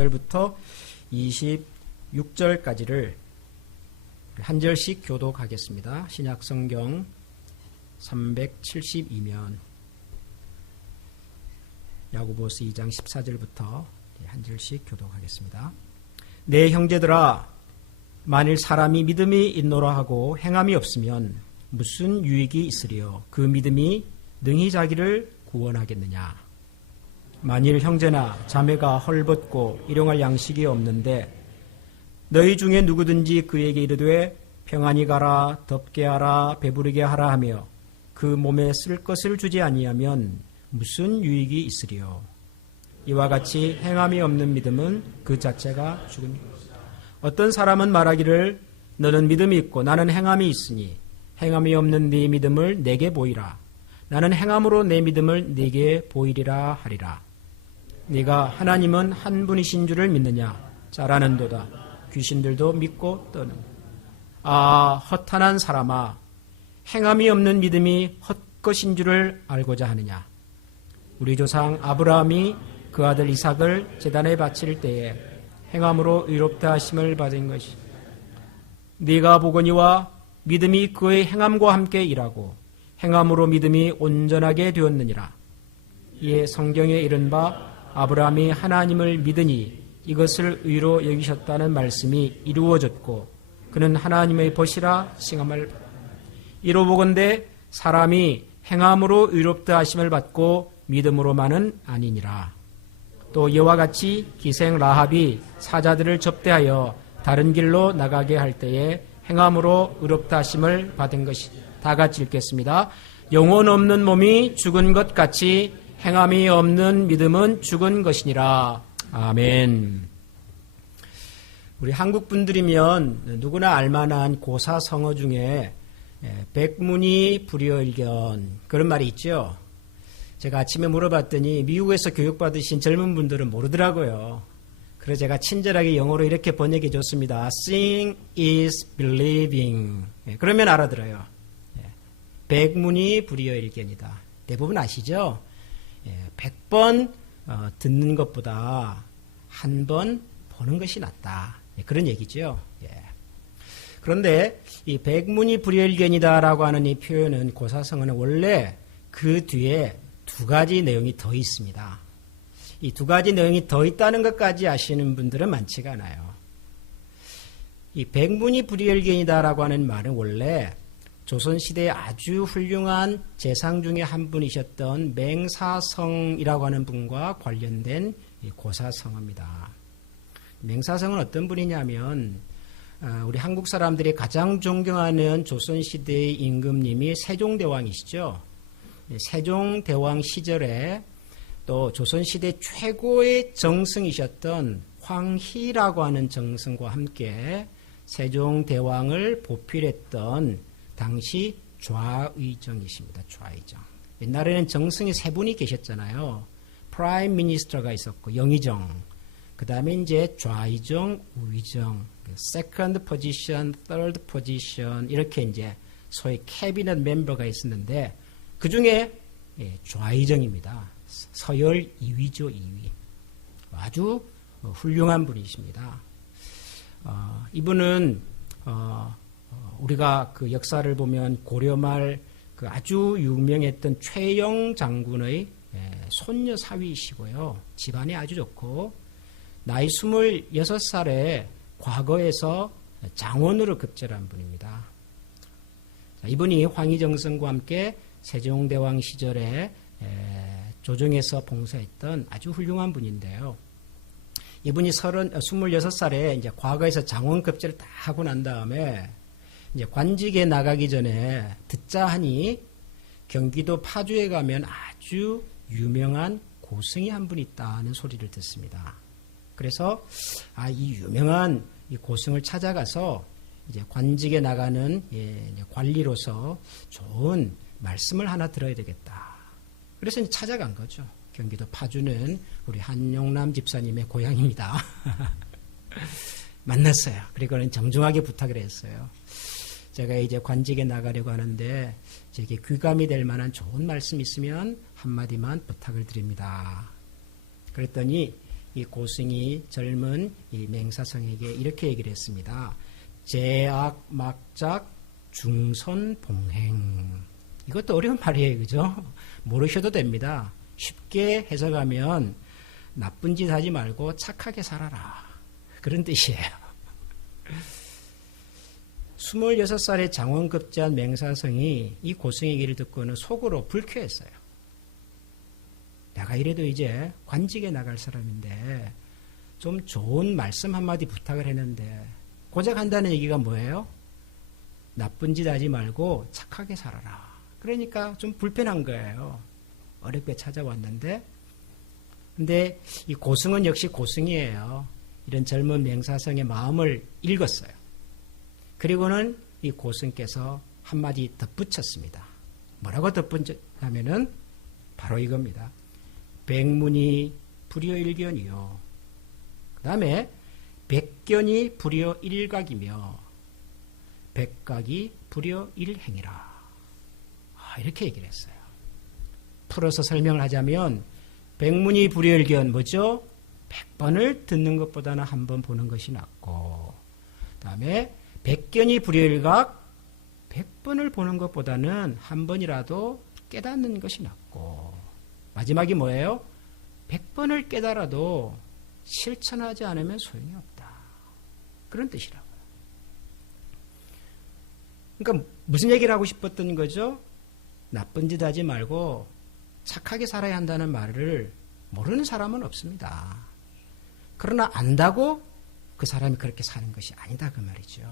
24절부터 26절까지를 한 절씩 교독하겠습니다. 신약성경 372면 야고보서 2장 14절부터 한 절씩 교독하겠습니다. 내 형제들아, 만일 사람이 믿음이 있노라 하고 행함이 없으면 무슨 유익이 있으리요? 그 믿음이 능히 자기를 구원하겠느냐? 만일 형제나 자매가 헐벗고 일용할 양식이 없는데 너희 중에 누구든지 그에게 이르되 평안히 가라, 덥게 하라, 배부르게 하라 하며 그 몸에 쓸 것을 주지 아니하면 무슨 유익이 있으리요? 이와 같이 행함이 없는 믿음은 그 자체가 죽은 것이다. 어떤 사람은 말하기를 너는 믿음이 있고 나는 행함이 있으니 행함이 없는 네 믿음을 내게 보이라. 나는 행함으로 내 믿음을 네게 보이리라 하리라. 네가 하나님은 한 분이신 줄을 믿느냐? 잘하는도다. 귀신들도 믿고 떠는. 아, 허탄한 사람아, 행함이 없는 믿음이 헛것인 줄을 알고자 하느냐? 우리 조상 아브라함이 그 아들 이삭을 제단에 바칠 때에 행함으로 의롭다 하심을 받은 것이. 네가 보거니와 믿음이 그의 행함과 함께 일하고 행함으로 믿음이 온전하게 되었느니라. 이에 성경에 이른 바 아브라함이 하나님을 믿으니 이것을 의로 여기셨다는 말씀이 이루어졌고 그는 하나님의 벗이라 칭함을. 이로보건대 사람이 행함으로 의롭다 하심을 받고 믿음으로만은 아니니라. 또 이와 같이 기생 라합이 사자들을 접대하여 다른 길로 나가게 할 때에 행함으로 의롭다 하심을 받은 것이. 다 같이 읽겠습니다. 영혼 없는 몸이 죽은 것 같이 행함이 없는 믿음은 죽은 것이니라. 아멘. 우리 한국 분들이면 누구나 알만한 고사성어 중에 백문이 불여일견 그런 말이 있죠. 제가 아침에 물어봤더니 미국에서 교육받으신 젊은 분들은 모르더라고요. 그래서 제가 친절하게 영어로 이렇게 번역해 줬습니다. Seeing is believing. 그러면 알아들어요. 백문이 불여일견이다. 대부분 아시죠? 100번 듣는 것보다 한 번 보는 것이 낫다. 그런 얘기죠. 그런데 이 백문이 불여일견이다라고 하는 이 표현은 고사성어는 원래 그 뒤에 두 가지 내용이 더 있습니다. 이 두 가지 내용이 더 있다는 것까지 아시는 분들은 많지가 않아요. 이 백문이 불여일견이다라고 하는 말은 원래 조선시대에 아주 훌륭한 재상 중에 한 분이셨던 맹사성이라고 하는 분과 관련된 고사성어입니다. 맹사성은 어떤 분이냐면 우리 한국 사람들이 가장 존경하는 조선시대의 임금님이 세종대왕이시죠. 세종대왕 시절에 또 조선시대 최고의 정승이셨던 황희라고 하는 정승과 함께 세종대왕을 보필했던 당시 좌의정이십니다. 좌의정. 옛날에는 정승이 세 분이 계셨잖아요. 프라임 미니스터가 있었고 영의정, 그 다음에 이제 좌의정, 우의정, 세컨드 포지션, third 포지션 이렇게 이제 소위 캐비넷 멤버가 있었는데 그 중에 좌의정입니다. 서열 2위죠, 2위. 아주 훌륭한 분이십니다. 이분은 우리가 그 역사를 보면 고려말 그 아주 유명했던 최영 장군의 손녀 사위이시고요. 집안이 아주 좋고 나이 26살에 과거에서 장원으로 급제한 분입니다. 이분이 황희정성과 함께 세종대왕 시절에 조정에서 봉사했던 아주 훌륭한 분인데요. 이분이 26살에 이제 과거에서 장원 급제를 다 하고 난 다음에 이제 관직에 나가기 전에 듣자 하니 경기도 파주에 가면 아주 유명한 고승이 한 분 있다는 소리를 듣습니다. 그래서 이 유명한 이 고승을 찾아가서 이제 관직에 나가는 이제 관리로서 좋은 말씀을 하나 들어야 되겠다. 그래서 이제 찾아간 거죠. 경기도 파주는 우리 한용남 집사님의 고향입니다. 만났어요. 그리고는 정중하게 부탁을 했어요. 제가 이제 관직에 나가려고 하는데 제게 귀감이 될 만한 좋은 말씀 있으면 한마디만 부탁을 드립니다. 그랬더니 이 고승이 젊은 이 맹사성에게 이렇게 얘기를 했습니다. 제악 막작 중선봉행. 이것도 어려운 말이에요. 그죠? 모르셔도 됩니다. 쉽게 해석하면 나쁜 짓 하지 말고 착하게 살아라. 그런 뜻이에요. 26살의 장원급제한 맹사성이 이 고승의 얘기를 듣고는 속으로 불쾌했어요. 내가 이래도 이제 관직에 나갈 사람인데 좀 좋은 말씀 한마디 부탁을 했는데 고작 한다는 얘기가 뭐예요? 나쁜 짓 하지 말고 착하게 살아라. 그러니까 좀 불편한 거예요. 어렵게 찾아왔는데 근데 이 고승은 역시 고승이에요. 이런 젊은 맹사성의 마음을 읽었어요. 그리고는 이 고승께서 한마디 덧붙였습니다. 뭐라고 덧붙였냐면은 바로 이겁니다. 백문이 불여일견이요. 그 다음에 백견이 불여일각이며 백각이 불여일행이라. 이렇게 얘기를 했어요. 풀어서 설명을 하자면 백문이 불여일견 뭐죠? 100번을 듣는 것보다는 한 번 보는 것이 낫고 그 다음에 백견이 불여일각 100번을 보는 것보다는 한 번이라도 깨닫는 것이 낫고 마지막이 뭐예요? 100번을 깨달아도 실천하지 않으면 소용이 없다. 그런 뜻이라고요. 그러니까 무슨 얘기를 하고 싶었던 거죠? 나쁜 짓 하지 말고 착하게 살아야 한다는 말을 모르는 사람은 없습니다. 그러나 안다고 그 사람이 그렇게 사는 것이 아니다 그 말이죠.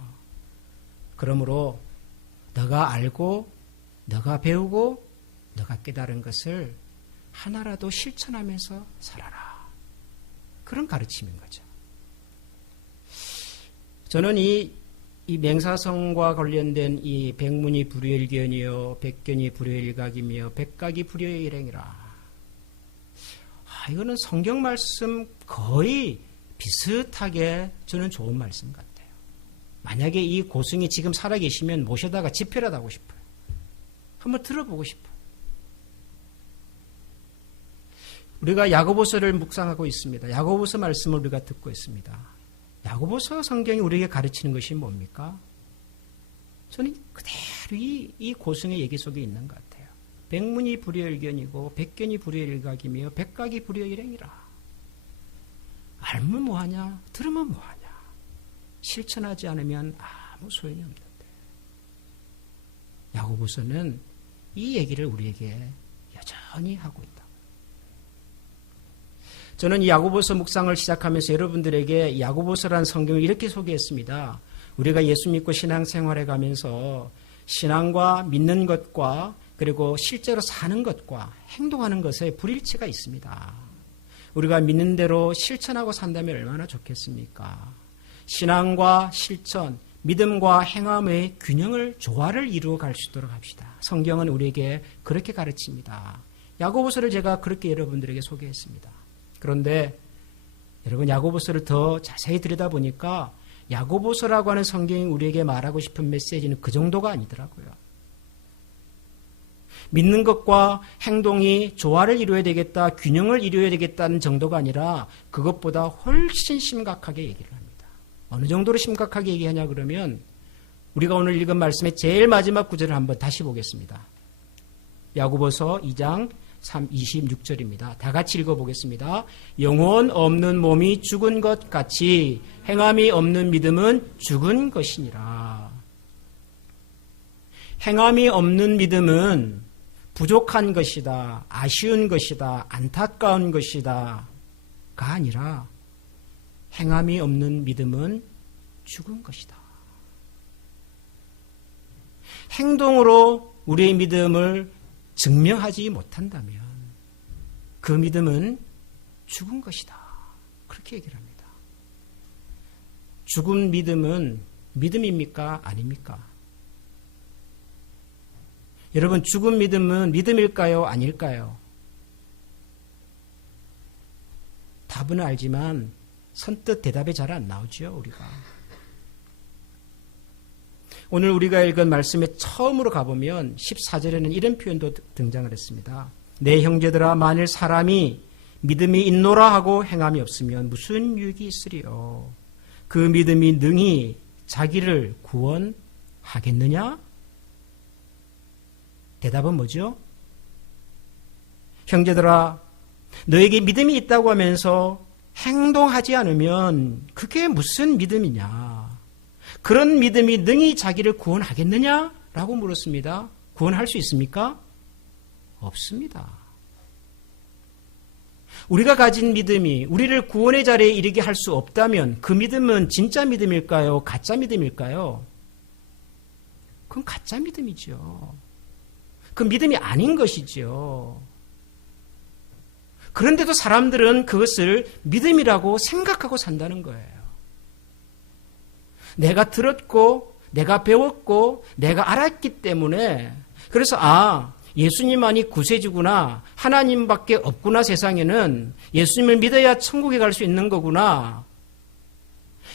그러므로 너가 알고 너가 배우고 너가 깨달은 것을 하나라도 실천하면서 살아라. 그런 가르침인 거죠. 저는 이 맹사성과 관련된 이 백문이 불여일견이요 백견이 불여일각이며 백각이 불여일행이라. 이거는 성경 말씀 거의 비슷하게 저는 좋은 말씀 같아요. 만약에 이 고승이 지금 살아계시면 모셔다가 집회라도 하고 싶어요. 한번 들어보고 싶어요. 우리가 야고보서를 묵상하고 있습니다. 야고보서 말씀을 우리가 듣고 있습니다. 야고보서 성경이 우리에게 가르치는 것이 뭡니까? 저는 그대로 이 고승의 얘기 속에 있는 것 같아요. 백문이 불여일견이고 백견이 불여일각이며 백각이 불여일행이라. 알면 뭐하냐? 들으면 뭐하냐? 실천하지 않으면 아무 소용이 없는데. 야고보서는 이 얘기를 우리에게 여전히 하고 있다. 저는 이 야고보서 묵상을 시작하면서 여러분들에게 야고보서라는 성경을 이렇게 소개했습니다. 우리가 예수 믿고 신앙생활해 가면서 신앙과 믿는 것과 그리고 실제로 사는 것과 행동하는 것에 불일치가 있습니다. 우리가 믿는 대로 실천하고 산다면 얼마나 좋겠습니까? 신앙과 실천, 믿음과 행함의 균형을 조화를 이루어 갈 수 있도록 합시다. 성경은 우리에게 그렇게 가르칩니다. 야고보서를 제가 그렇게 여러분들에게 소개했습니다. 그런데 여러분 야고보서를 더 자세히 들여다보니까 야고보서라고 하는 성경이 우리에게 말하고 싶은 메시지는 그 정도가 아니더라고요. 믿는 것과 행동이 조화를 이루어야 되겠다, 균형을 이루어야 되겠다는 정도가 아니라 그것보다 훨씬 심각하게 얘기를 합니다. 어느 정도로 심각하게 얘기하냐 그러면 우리가 오늘 읽은 말씀의 제일 마지막 구절을 한번 다시 보겠습니다. 야고보서 2장 26절입니다. 다 같이 읽어보겠습니다. 영혼 없는 몸이 죽은 것 같이 행함이 없는 믿음은 죽은 것이니라. 행함이 없는 믿음은 부족한 것이다, 아쉬운 것이다, 안타까운 것이다 가 아니라 행함이 없는 믿음은 죽은 것이다. 행동으로 우리의 믿음을 증명하지 못한다면 그 믿음은 죽은 것이다. 그렇게 얘기를 합니다. 죽은 믿음은 믿음입니까? 아닙니까? 여러분, 죽은 믿음은 믿음일까요? 아닐까요? 답은 알지만 선뜻 대답이 잘 안 나오죠, 우리가. 오늘 우리가 읽은 말씀에 처음으로 가보면 14절에는 이런 표현도 등장을 했습니다. 내 형제들아, 만일 사람이 믿음이 있노라 하고 행함이 없으면 무슨 유익이 있으리요? 그 믿음이 능히 자기를 구원하겠느냐? 대답은 뭐죠? 형제들아, 너에게 믿음이 있다고 하면서 행동하지 않으면 그게 무슨 믿음이냐? 그런 믿음이 능히 자기를 구원하겠느냐? 라고 물었습니다. 구원할 수 있습니까? 없습니다. 우리가 가진 믿음이 우리를 구원의 자리에 이르게 할 수 없다면 그 믿음은 진짜 믿음일까요? 가짜 믿음일까요? 그건 가짜 믿음이죠. 그 믿음이 아닌 것이죠. 그런데도 사람들은 그것을 믿음이라고 생각하고 산다는 거예요. 내가 들었고 내가 배웠고 내가 알았기 때문에 그래서 예수님만이 구세주구나, 하나님밖에 없구나, 세상에는 예수님을 믿어야 천국에 갈 수 있는 거구나,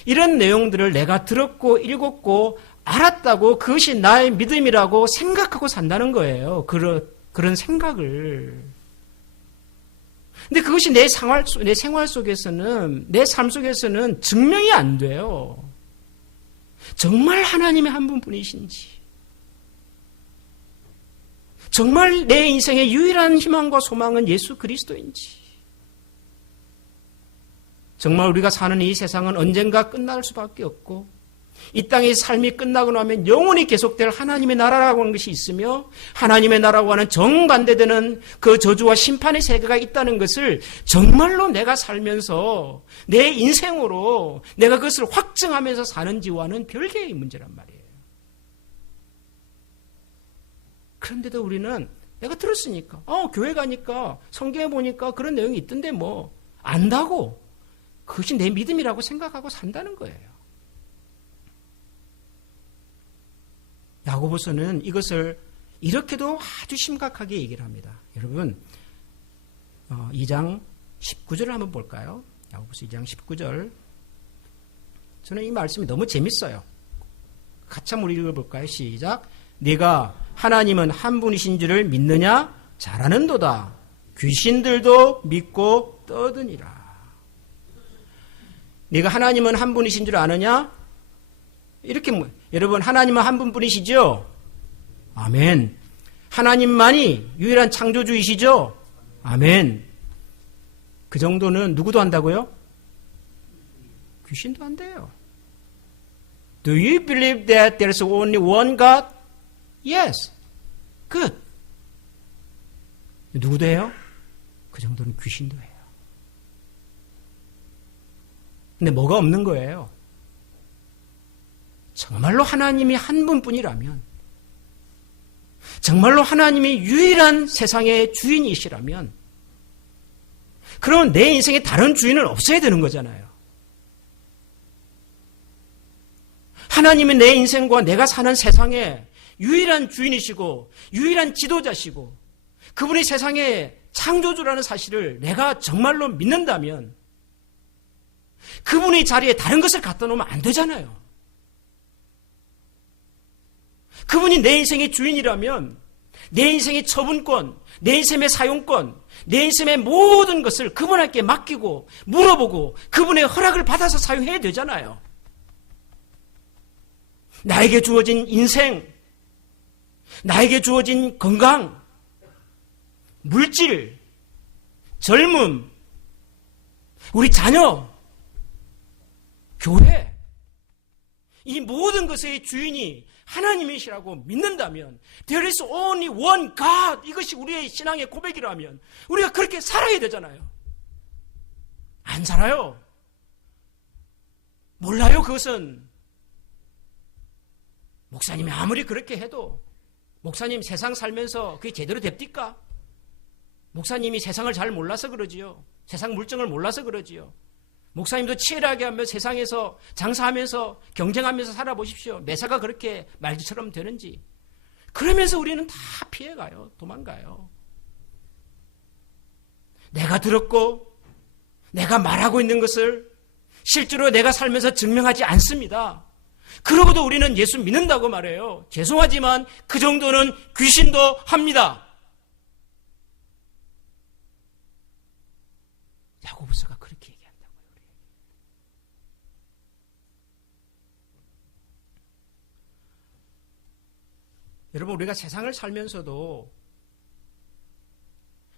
이런 내용들을 내가 들었고 읽었고 알았다고 그것이 나의 믿음이라고 생각하고 산다는 거예요. 그런 생각을. 근데 그것이 내 생활 속에서는, 내 삶 속에서는 증명이 안 돼요. 정말 하나님의 한 분뿐이신지, 정말 내 인생의 유일한 희망과 소망은 예수 그리스도인지, 정말 우리가 사는 이 세상은 언젠가 끝날 수밖에 없고 이 땅의 삶이 끝나고 나면 영원히 계속될 하나님의 나라라고 하는 것이 있으며 하나님의 나라고 하는 정반대되는 그 저주와 심판의 세계가 있다는 것을 정말로 내가 살면서 내 인생으로 내가 그것을 확증하면서 사는지와는 별개의 문제란 말이에요. 그런데도 우리는 내가 들었으니까, 교회 가니까 성경에 보니까 그런 내용이 있던데 뭐 안다고 그것이 내 믿음이라고 생각하고 산다는 거예요. 야고보서는 이것을 이렇게도 아주 심각하게 얘기를 합니다. 여러분, 2장 19절을 한번 볼까요? 야고보서 2장 19절. 저는 이 말씀이 너무 재밌어요. 같이 한번 읽어볼까요? 시작. 네가 하나님은 한 분이신 줄을 믿느냐? 잘하는도다. 귀신들도 믿고 떠드니라. 네가 하나님은 한 분이신 줄 아느냐? 이렇게, 여러분, 하나님은 한 분뿐이시죠? 아멘. 하나님만이 유일한 창조주이시죠? 아멘. 그 정도는 누구도 한다고요? 귀신도 한대요. Do you believe that there is only one God? Yes. Good. 누구도 해요? 그 정도는 귀신도 해요. 근데 뭐가 없는 거예요? 정말로 하나님이 한 분뿐이라면, 정말로 하나님이 유일한 세상의 주인이시라면, 그러면 내 인생에 다른 주인은 없어야 되는 거잖아요. 하나님이 내 인생과 내가 사는 세상의 유일한 주인이시고 유일한 지도자시고 그분이 세상의 창조주라는 사실을 내가 정말로 믿는다면 그분의 자리에 다른 것을 갖다 놓으면 안 되잖아요. 그분이 내 인생의 주인이라면 내 인생의 처분권, 내 인생의 사용권, 내 인생의 모든 것을 그분에게 맡기고 물어보고 그분의 허락을 받아서 사용해야 되잖아요. 나에게 주어진 인생, 나에게 주어진 건강, 물질, 젊음, 우리 자녀, 교회, 이 모든 것의 주인이 하나님이시라고 믿는다면 There is only one God, 이것이 우리의 신앙의 고백이라면 우리가 그렇게 살아야 되잖아요. 안 살아요. 몰라요. 그것은 목사님이 아무리 그렇게 해도 목사님 세상 살면서 그게 제대로 됩니까? 목사님이 세상을 잘 몰라서 그러지요. 세상 물정을 몰라서 그러지요. 목사님도 치열하게 하며 세상에서 장사하면서 경쟁하면서 살아보십시오. 매사가 그렇게 말처럼 되는지. 그러면서 우리는 다 피해가요. 도망가요. 내가 들었고 내가 말하고 있는 것을 실제로 내가 살면서 증명하지 않습니다. 그러고도 우리는 예수 믿는다고 말해요. 죄송하지만 그 정도는 귀신도 합니다. 야고보서가 그렇게 얘기한다고요. 여러분, 우리가 세상을 살면서도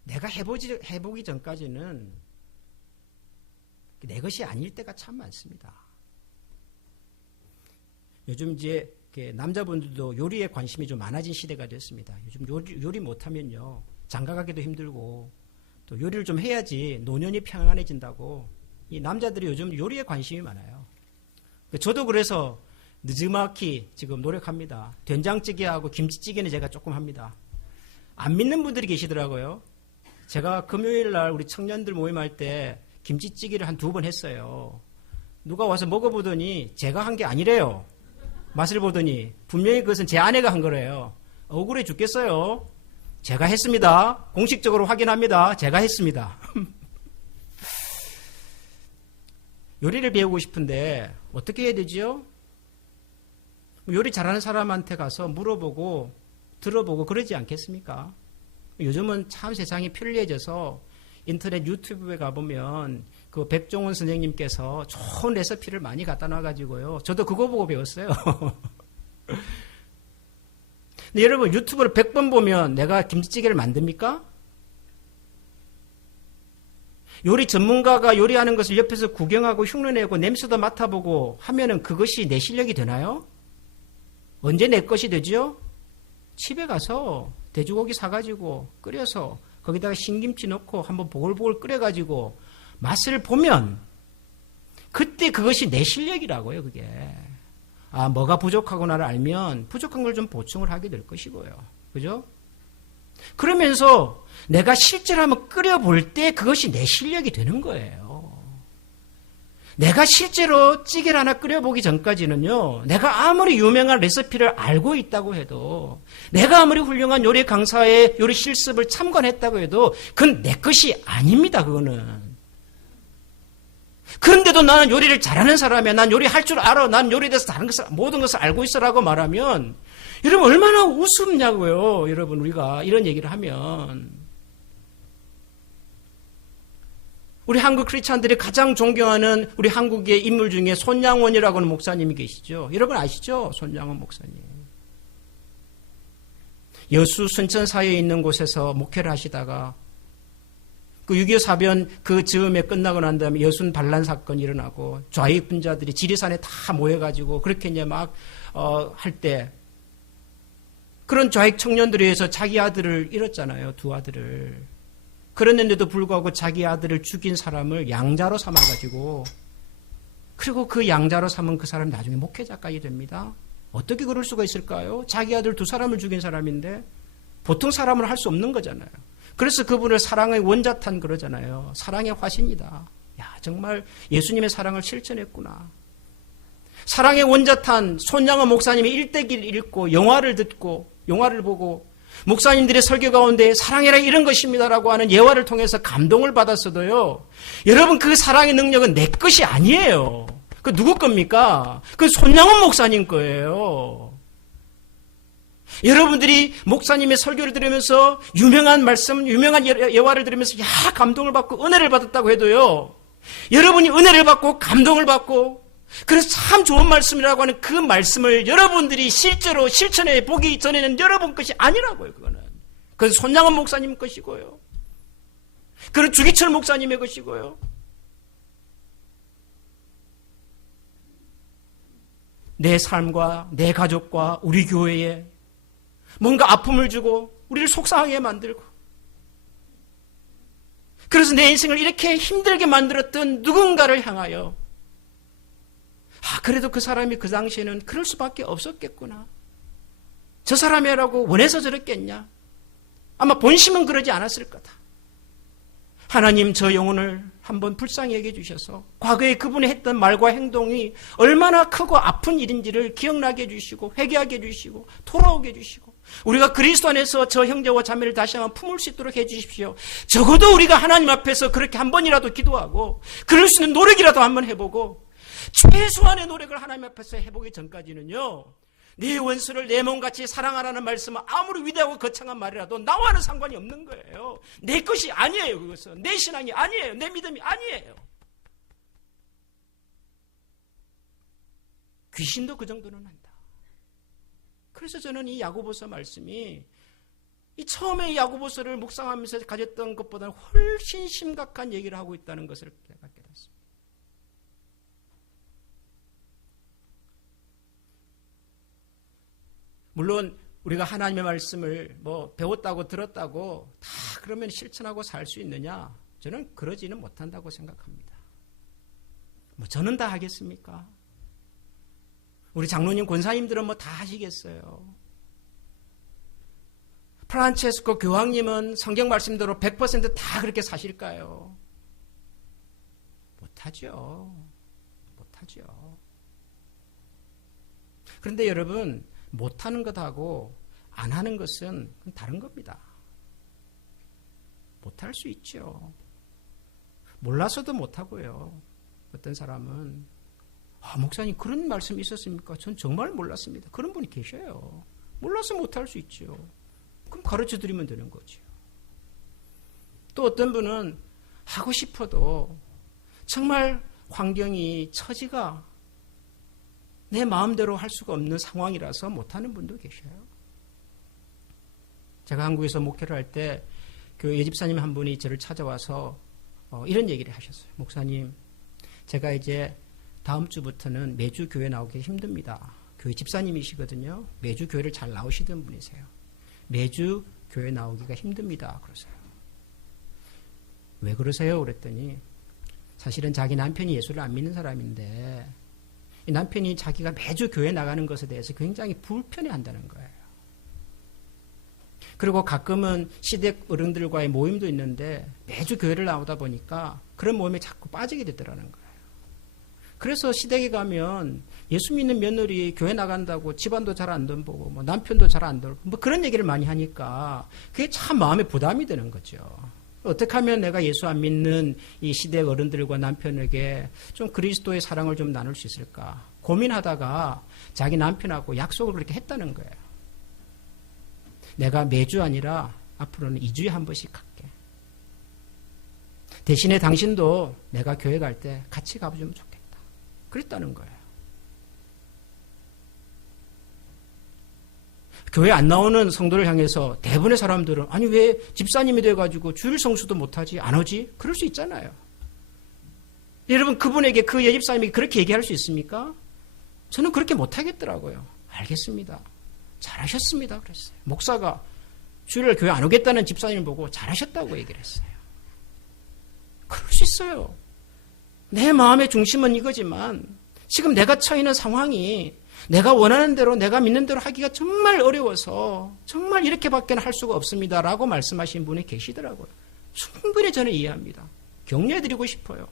내가 해보기 전까지는 내 것이 아닐 때가 참 많습니다. 요즘 이제 남자분들도 요리에 관심이 좀 많아진 시대가 됐습니다. 요즘 요리 못하면요, 장가가기도 힘들고, 또 요리를 좀 해야지 노년이 평안해진다고 이 남자들이 요즘 요리에 관심이 많아요. 저도 그래서 느지막이 지금 노력합니다. 된장찌개하고 김치찌개는 제가 조금 합니다. 안 믿는 분들이 계시더라고요. 제가 금요일 날 우리 청년들 모임할 때 김치찌개를 한 2번 했어요. 누가 와서 먹어보더니 제가 한 게 아니래요. 맛을 보더니 분명히 그것은 제 아내가 한 거래요. 억울해 죽겠어요. 제가 했습니다. 공식적으로 확인합니다. 제가 했습니다. 요리를 배우고 싶은데 어떻게 해야 되지요? 요리 잘하는 사람한테 가서 물어보고 들어보고 그러지 않겠습니까? 요즘은 참 세상이 편리해져서 인터넷 유튜브에 가보면 그 백종원 선생님께서 좋은 레시피를 많이 갖다 놔가지고요. 저도 그거 보고 배웠어요. 근데 여러분, 유튜브를 100번 보면 내가 김치찌개를 만듭니까? 요리 전문가가 요리하는 것을 옆에서 구경하고 흉내내고 냄새도 맡아보고 하면은 그것이 내 실력이 되나요? 언제 내 것이 되죠? 집에 가서 돼지고기 사가지고 끓여서 거기다가 신김치 넣고 한번 보글보글 끓여가지고 맛을 보면 그때 그것이 내 실력이라고요. 그게 뭐가 부족하구나를 알면 부족한 걸 좀 보충을 하게 될 것이고요. 그죠? 그러면서 내가 실제로 한번 끓여볼 때 그것이 내 실력이 되는 거예요. 내가 실제로 찌개를 하나 끓여보기 전까지는요, 내가 아무리 유명한 레시피를 알고 있다고 해도, 내가 아무리 훌륭한 요리 강사의 요리 실습을 참관했다고 해도 그건 내 것이 아닙니다. 그거는. 그런데도 나는 요리를 잘하는 사람이야. 난 요리할 줄 알아. 난 요리에 대해서 다른 것을, 모든 것을 알고 있어라고 말하면 여러분 얼마나 우습냐고요. 여러분, 우리가 이런 얘기를 하면. 우리 한국 크리스찬들이 가장 존경하는 우리 한국의 인물 중에 손양원이라고 하는 목사님이 계시죠. 여러분 아시죠? 손양원 목사님. 여수 순천사에 있는 곳에서 목회를 하시다가 그 6.25 사변 그 즈음에 끝나고 난 다음에 여순 반란 사건이 일어나고 좌익분자들이 지리산에 다 모여가지고 그렇게 이제 막 할 때 그런 좌익 청년들에 의해서 자기 아들을 잃었잖아요. 2 아들을. 그랬는데도 불구하고 자기 아들을 죽인 사람을 양자로 삼아가지고, 그리고 그 양자로 삼은 그 사람이 나중에 목회자까지 됩니다. 어떻게 그럴 수가 있을까요? 자기 아들 2 사람을 죽인 사람인데 보통 사람을 할 수 없는 거잖아요. 그래서 그분을 사랑의 원자탄 그러잖아요. 사랑의 화신이다. 야, 정말 예수님의 사랑을 실천했구나. 사랑의 원자탄 손양원 목사님이 일대기를 읽고 영화를 듣고 영화를 보고 목사님들의 설교 가운데 사랑이라 이런 것입니다라고 하는 예화를 통해서 감동을 받았어도요. 여러분, 그 사랑의 능력은 내 것이 아니에요. 그 누구 겁니까? 그 손양원 목사님 거예요. 여러분들이 목사님의 설교를 들으면서 유명한 말씀, 유명한 예화를 들으면서 감동을 받고 은혜를 받았다고 해도요. 여러분이 은혜를 받고 감동을 받고 그래서 참 좋은 말씀이라고 하는 그 말씀을 여러분들이 실제로 실천해 보기 전에는 여러분 것이 아니라고요. 그거는. 그건 손양원 목사님 것이고요. 그건 주기철 목사님의 것이고요. 내 삶과 내 가족과 우리 교회에 뭔가 아픔을 주고 우리를 속상하게 만들고, 그래서 내 인생을 이렇게 힘들게 만들었던 누군가를 향하여 그래도 그 사람이 그 당시에는 그럴 수밖에 없었겠구나. 저 사람이라고 원해서 저랬겠냐. 아마 본심은 그러지 않았을 거다. 하나님, 저 영혼을 한번 불쌍히 여겨 주셔서 과거에 그분이 했던 말과 행동이 얼마나 크고 아픈 일인지를 기억나게 해주시고 회개하게 해주시고 돌아오게 해주시고 우리가 그리스도 안에서 저 형제와 자매를 다시 한번 품을 수 있도록 해주십시오. 적어도 우리가 하나님 앞에서 그렇게 한 번이라도 기도하고 그럴 수 있는 노력이라도 한번 해보고, 최소한의 노력을 하나님 앞에서 해보기 전까지는요, 네 원수를 내 몸같이 사랑하라는 말씀은 아무리 위대하고 거창한 말이라도 나와는 상관이 없는 거예요. 내 것이 아니에요. 그것은 내 신앙이 아니에요. 내 믿음이 아니에요. 귀신도 그 정도는 한다. 그래서 저는 이 야고보서 말씀이 이 처음에 야고보서를 묵상하면서 가졌던 것보다는 훨씬 심각한 얘기를 하고 있다는 것을 제가 깨닫습니다. 물론 우리가 하나님의 말씀을 배웠다고 들었다고 다 그러면 실천하고 살 수 있느냐? 저는 그러지는 못한다고 생각합니다. 저는 다 하겠습니까? 우리 장로님 권사님들은 다 하시겠어요? 프란체스코 교황님은 성경 말씀대로 100% 그렇게 사실까요? 못하죠. 그런데 여러분, 못하는 것하고 안 하는 것은 다른 겁니다. 못할 수 있죠. 몰라서도 못하고요. 어떤 사람은 목사님 그런 말씀이 있었습니까? 전 정말 몰랐습니다. 그런 분이 계셔요. 몰라서 못할 수 있죠. 그럼 가르쳐 드리면 되는 거죠. 또 어떤 분은 하고 싶어도 정말 환경이 처지가 내 마음대로 할 수가 없는 상황이라서 못하는 분도 계셔요. 제가 한국에서 목회를 할 때 교회 집사님 한 분이 저를 찾아와서 이런 얘기를 하셨어요. 목사님, 제가 이제 다음 주부터는 매주 교회 나오기 힘듭니다. 교회 집사님이시거든요. 매주 교회를 잘 나오시던 분이세요. 매주 교회 나오기가 힘듭니다. 그러세요. 왜 그러세요? 그랬더니 사실은 자기 남편이 예수를 안 믿는 사람인데 이 남편이 자기가 매주 교회 나가는 것에 대해서 굉장히 불편해한다는 거예요. 그리고 가끔은 시댁 어른들과의 모임도 있는데 매주 교회를 나오다 보니까 그런 모임에 자꾸 빠지게 되더라는 거예요. 그래서 시댁에 가면 예수 믿는 며느리 교회 나간다고 집안도 잘 안 돌보고 남편도 잘 안 돌보고 그런 얘기를 많이 하니까 그게 참 마음에 부담이 되는 거죠. 어떻게 하면 내가 예수 안 믿는 이 시댁 어른들과 남편에게 좀 그리스도의 사랑을 좀 나눌 수 있을까 고민하다가 자기 남편하고 약속을 그렇게 했다는 거예요. 내가 매주 아니라 앞으로는 2주에 한 번씩 갈게. 대신에 당신도 내가 교회 갈 때 같이 가보면 좋겠다. 그랬다는 거예요. 교회 안 나오는 성도를 향해서 대부분의 사람들은 아니 왜 집사님이 돼가지고 주일 성수도 못하지? 안 오지? 그럴 수 있잖아요. 여러분 그분에게 그 여집사님이 그렇게 얘기할 수 있습니까? 저는 그렇게 못하겠더라고요. 알겠습니다. 잘하셨습니다. 그랬어요. 목사가 주일날 교회 안 오겠다는 집사님을 보고 잘하셨다고 얘기를 했어요. 그럴 수 있어요. 내 마음의 중심은 이거지만 지금 내가 처해 있는 상황이 내가 원하는 대로 내가 믿는 대로 하기가 정말 어려워서 정말 이렇게밖에 할 수가 없습니다라고 말씀하신 분이 계시더라고요. 충분히 저는 이해합니다. 격려해드리고 싶어요.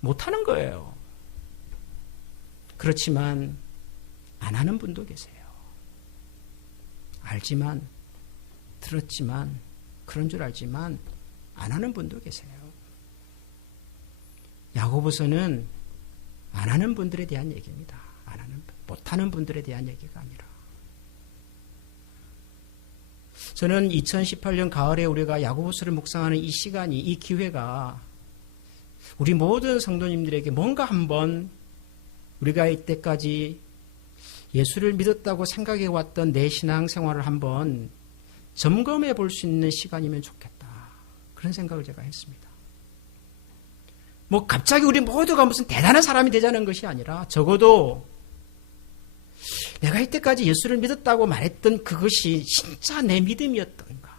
못하는 거예요. 그렇지만 안 하는 분도 계세요. 알지만 들었지만 그런 줄 알지만 안 하는 분도 계세요. 야고보서는 안 하는 분들에 대한 얘기입니다. 못하는 분들에 대한 얘기가 아니라. 저는 2018년 가을에 우리가 야고보서를 묵상하는 이 시간이, 이 기회가 우리 모든 성도님들에게 뭔가 한번 우리가 이때까지 예수를 믿었다고 생각해 왔던 내 신앙생활을 한번 점검해 볼 수 있는 시간이면 좋겠다. 그런 생각을 제가 했습니다. 갑자기 우리 모두가 무슨 대단한 사람이 되자는 것이 아니라 적어도 내가 이때까지 예수를 믿었다고 말했던 그것이 진짜 내 믿음이었던가?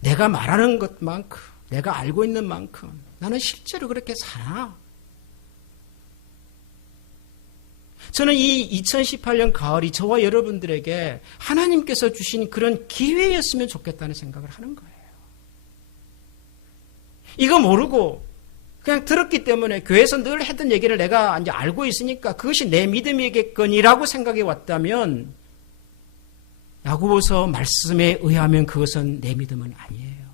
내가 말하는 것만큼, 내가 알고 있는 만큼 나는 실제로 그렇게 사나? 저는 이 2018년 가을이 저와 여러분들에게 하나님께서 주신 그런 기회였으면 좋겠다는 생각을 하는 거예요. 이거 모르고 그냥 들었기 때문에 교회에서 늘 했던 얘기를 내가 이제 알고 있으니까 그것이 내 믿음이겠거니라고 생각해 왔다면 야고보서 말씀에 의하면 그것은 내 믿음은 아니에요.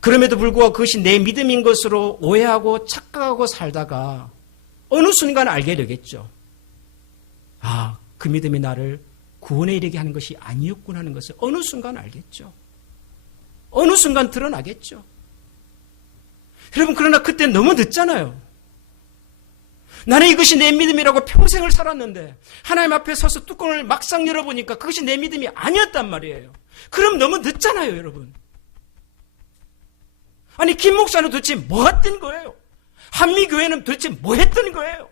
그럼에도 불구하고 그것이 내 믿음인 것으로 오해하고 착각하고 살다가 어느 순간 알게 되겠죠. 아, 그 믿음이 나를 구원에 이르게 하는 것이 아니었구나 하는 것을 어느 순간 알겠죠. 어느 순간 드러나겠죠. 여러분, 그러나 그때 너무 늦잖아요. 나는 이것이 내 믿음이라고 평생을 살았는데 하나님 앞에 서서 뚜껑을 막상 열어보니까 그것이 내 믿음이 아니었단 말이에요. 그럼 너무 늦잖아요, 여러분. 아니, 김 목사는 도대체 뭐 했던 거예요? 한미교회는 도대체 뭐 했던 거예요?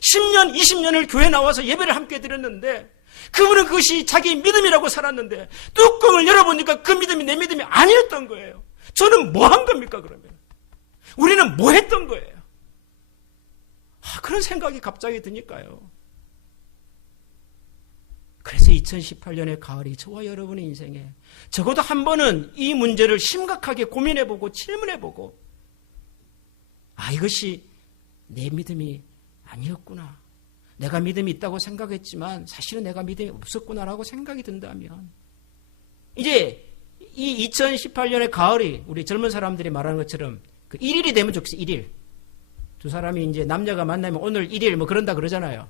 10년, 20년을 교회 나와서 예배를 함께 드렸는데 그분은 그것이 자기 믿음이라고 살았는데 뚜껑을 열어보니까 그 믿음이 내 믿음이 아니었던 거예요. 저는 뭐 한 겁니까, 그러면? 우리는 뭐 했던 거예요? 그런 생각이 갑자기 드니까요. 그래서 2018년의 가을이 저와 여러분의 인생에 적어도 한 번은 이 문제를 심각하게 고민해보고 질문해보고, 이것이 내 믿음이 아니었구나. 내가 믿음이 있다고 생각했지만 사실은 내가 믿음이 없었구나라고 생각이 든다면, 이제 이 2018년의 가을이 우리 젊은 사람들이 말하는 것처럼 그 1일이 되면 좋겠어요. 1일. 두 사람이 이제 남녀가 만나면 오늘 1일 뭐 그런다 그러잖아요.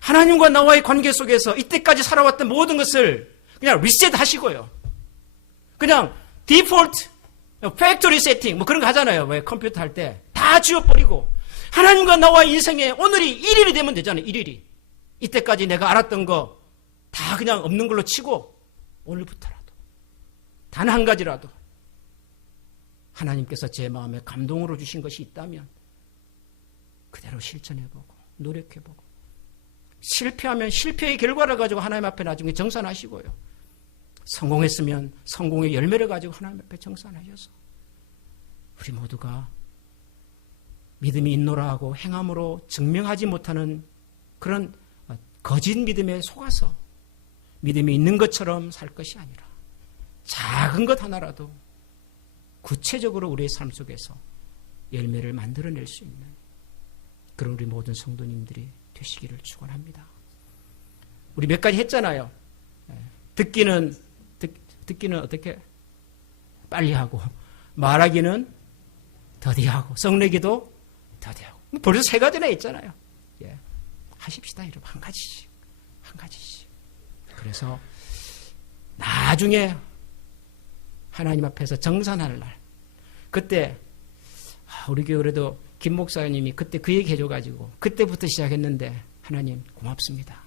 하나님과 나와의 관계 속에서 이때까지 살아왔던 모든 것을 그냥 리셋 하시고요. 그냥 디폴트, 팩토리 세팅 뭐 그런 거 하잖아요. 왜 컴퓨터 할 때 다 지워버리고 하나님과 나와의 인생에 오늘이 1일이 되면 되잖아요. 1일이. 이때까지 내가 알았던 거 다 그냥 없는 걸로 치고 오늘부터라도 단 한 가지라도 하나님께서 제 마음에 감동으로 주신 것이 있다면 그대로 실천해보고 노력해보고, 실패하면 실패의 결과를 가지고 하나님 앞에 나중에 정산하시고요. 성공했으면 성공의 열매를 가지고 하나님 앞에 정산하셔서 우리 모두가 믿음이 있노라 하고 행함으로 증명하지 못하는 그런 거짓 믿음에 속아서 믿음이 있는 것처럼 살 것이 아니라 작은 것 하나라도 구체적으로 우리의 삶 속에서 열매를 만들어낼 수 있는 그런 우리 모든 성도님들이 되시기를 축원합니다. 우리 몇 가지 했잖아요. 듣기는 어떻게 빨리 하고, 말하기는 더디하고, 성내기도 더디하고. 벌써 세 가지나 했잖아요. 하십시다, 여러분. 한 가지씩. 그래서 나중에 하나님 앞에서 정산할 날, 그때 우리 교회 그래도 김 목사님이 그때 그 얘기 해줘가지고 그때부터 시작했는데 하나님 고맙습니다.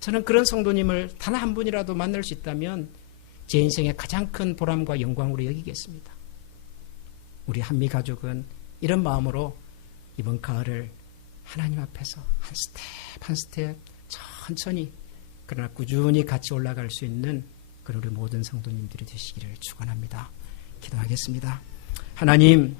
저는 그런 성도님을 단 한 분이라도 만날 수 있다면 제 인생의 가장 큰 보람과 영광으로 여기겠습니다. 우리 한미 가족은 이런 마음으로 이번 가을을 하나님 앞에서 한 스텝 한 스텝 천천히 그러나 꾸준히 같이 올라갈 수 있는 그런 우리 모든 성도님들이 되시기를 축원합니다. 기도하겠습니다. 하나님,